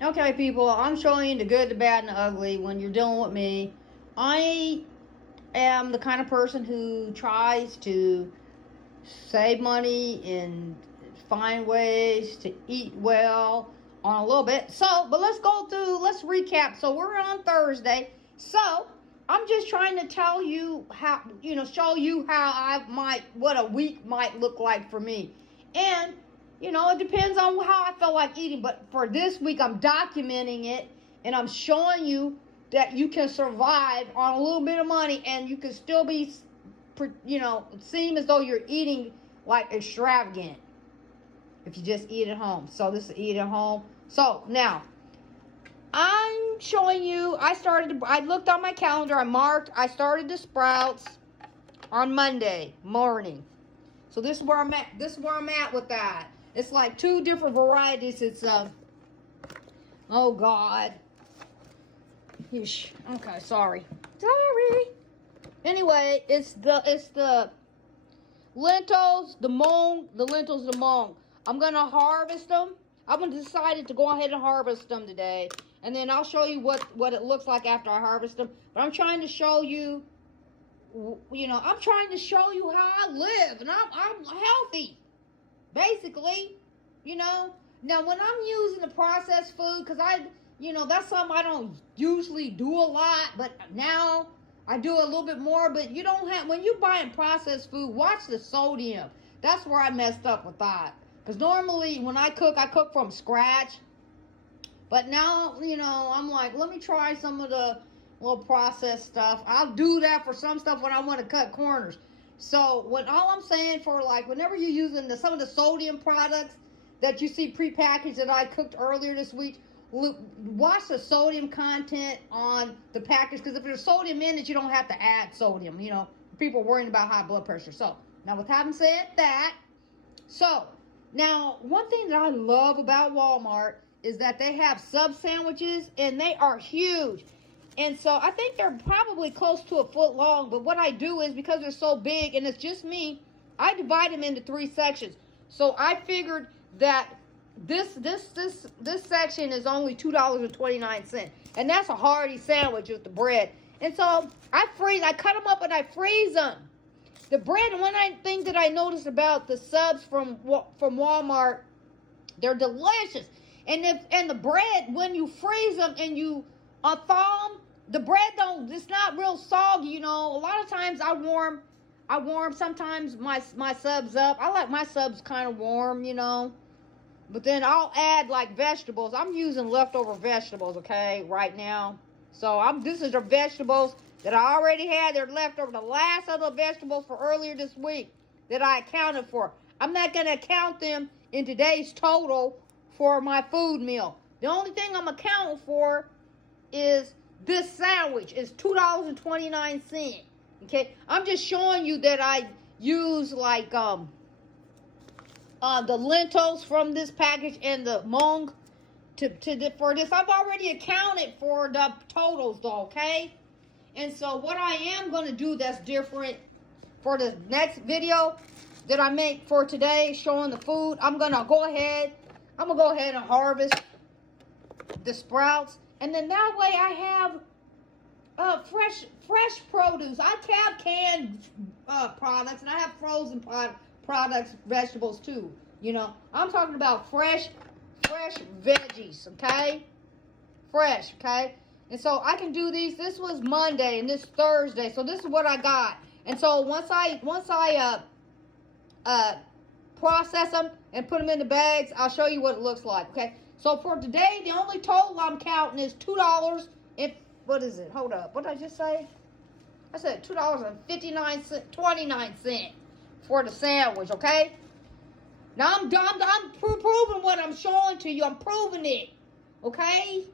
Okay, people, I'm showing you the good, the bad, and the ugly when you're dealing with me. I am the kind of person who tries to save money and find ways to eat well on a little bit. But let's recap. So we're on Thursday. So I'm just trying to tell you how, show you what a week might look like for me. And, it depends on how I feel like eating. But for this week, I'm documenting it and I'm showing you that you can survive on a little bit of money and you can still be, seem as though you're eating like extravagant if you just eat at home. So this is eat at home. So now I'm showing you, I looked on my calendar, I started the Sprouts on Monday morning. So this is where I'm at with that. It's like two different varieties. It's oh God. Yeesh. Okay, sorry. Anyway, it's the lentils, the mung. I'm gonna harvest them. I'm gonna decided to go ahead and harvest them today, and then I'll show you what it looks like after I harvest them. But I'm trying to show you, I'm trying to show you how I live, and I'm healthy, basically, Now when I'm using the processed food, because that's something I don't usually do a lot, but now I do a little bit more. But you don't have, when you're buying processed food, watch the sodium. That's where I messed up with that. Because normally when I cook from scratch. But now, I'm like, let me try some of the little processed stuff. I'll do that for some stuff when I want to cut corners. So all I'm saying for whenever you're using some of the sodium products that you see prepackaged that I cooked earlier this week, watch the sodium content on the package, because if there's sodium in it, you don't have to add sodium. People worrying about high blood pressure. So now, with having said that, now one thing that I love about Walmart is that they have sub sandwiches, and they are huge. And so I think they're probably close to a foot long. But what I do is, because they're so big and it's just me, I divide them into 3 sections. So I figured that this section is only $2.29, and that's a hearty sandwich with the bread. And so I cut them up and I freeze them. The bread, and one thing that I noticed about the subs from Walmart, they're delicious. And the bread, when you freeze them and you thaw them, the bread it's not real soggy. A lot of times I warm sometimes my subs up. I like my subs kind of warm, But then I'll add vegetables. I'm using leftover vegetables, okay, right now. So this is the vegetables that I already had. They're leftover. The last of the vegetables for earlier this week that I accounted for. I'm not going to count them in today's total for my food meal. The only thing I'm accounting for is this sandwich. It's $2.29. Okay, I'm just showing you that I use the lentils from this package and the mung for this. I've already accounted for the totals though, okay? And so what I am going to do that's different for the next video that I make for today, showing the food, I'm going to go ahead and harvest the Sprouts. And then that way I have fresh produce. I have canned products, and I have frozen products, vegetables too. I'm talking about fresh veggies, okay? Fresh, okay? And so I can do these. This was Monday and this Thursday, so this is what I got. And so once I process them and put them in the bags, I'll show you what it looks like, okay? So for today, the only total I'm counting is $2 and what is it? Hold up. What did I just say? I said $2.29 for the sandwich, okay? Now I'm proving what I'm showing to you. I'm proving it, okay?